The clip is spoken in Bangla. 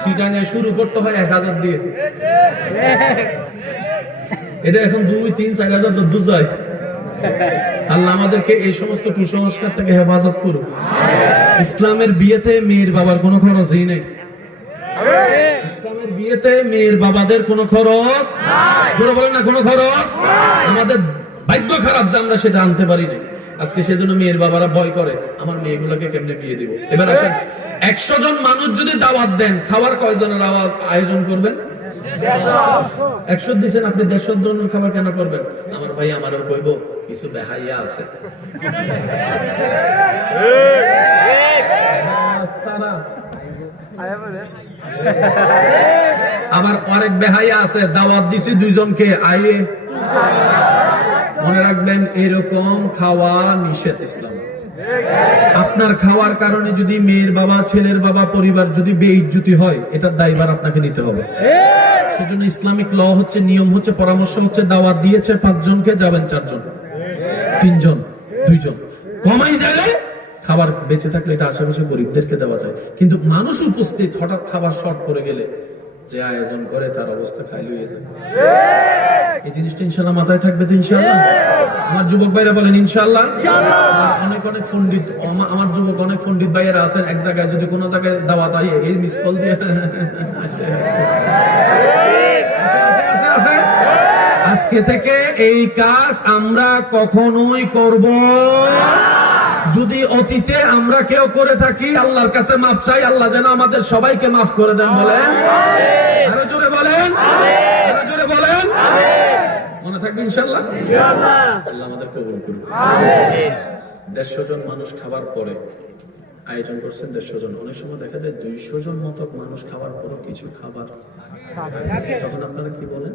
সিটাঙে শুরু করতে হয় এক হাজার দিয়ে। এটা এখন দুই, তিন, চার হাজার চোদ্দ যায়। আল্লাহ আমাদেরকে এই সমস্ত কুসংস্কার থেকে হেফাজত করুক। ইসলামের বিয়েতে মেয়ের বাবার কোনো খরচই নেই। ইসলামের বিয়েতে মেয়ের বাবাদের কোনো খরচ? বলেন না, কোনো খরচ? আমাদের ভাগ্য খারাপ যে আমরা সেটা আনতে পারি না আজকে সেজন্য মেয়ের বাবারা ভয় করে, আমার মেয়েগুলোকে কেমনে বিয়ে দিব? এবার আসেন, একশো জন মানুষ যদি দাওয়াত দেন খাবার কয়জনের আওয়াজ আয়োজন করবেন? একশো। দিচ্ছেন আপনি, দেড়শো জনের খাবার কেন করবেন? আমার ভাই আমারও কইব, কিছু বেহাইয়া আছে। আবার অনেক বেহাইয়া আছে, দাওয়াত দিছি দুইজনকে, আইয়ে। রাখবেন এরকম খাওয়া নিষেধ ইসলাম। আপনার খাওয়ার কারণে যদি মেয়ের বাবা, ছেলের বাবা, পরিবার যদি বেইজ্জতি হয়, এটার দায়ভার আপনাকে নিতে হবে। সেজন্য ইসলামিক ল হচ্ছে, নিয়ম হচ্ছে, পরামর্শ হচ্ছে, দাওয়াত দিয়েছে, পাঁচজনকে যাবেন চারজন। তিনজন, দুইজন। কমাই গেলে খাবার বেঁচে থাকলে এটা আশেপাশে গরিবদেরকে দেওয়া যায়। কিন্তু মানুষ উপস্থিত, হঠাৎ খাবার শর্ট পড়ে গেলে যে আয়োজন করে, তার অবস্থা খাইল এই জিনিসটা ইনশাল্লাহ মাথায় থাকবে তো ইনশাল্লাহ? আমার যুবক ভাইরা বলেন ইনশাল্লাহ অনেক অনেক পণ্ডিত আমার যুবক অনেক পণ্ডিত ভাইয়েরা আছেন এক জায়গায় যদি কোনো জায়গায় দাওয়াত হয় এই মিস কল দিয়ে? আজকে থেকে এই কাজ আমরা কখনোই করব। যদি অতীতে আমরা কেউ করে থাকি আল্লাহর কাছে মাফ চাই আল্লাহ যেন আমাদের সবাইকে মাফ করে দেন বলেন। মনে থাকবে ইনশাল্লাহ আল্লাহ আমাদের কবুল করুন দেড়শো জন মানুষ খাবার পরে আয়োজন করছেন দেড়শো জন। অনেক সময় দেখা যায় দুইশো জন মতো মানুষ খাবার পরও কিছু খাবার। তখন আপনারা কি বলেন?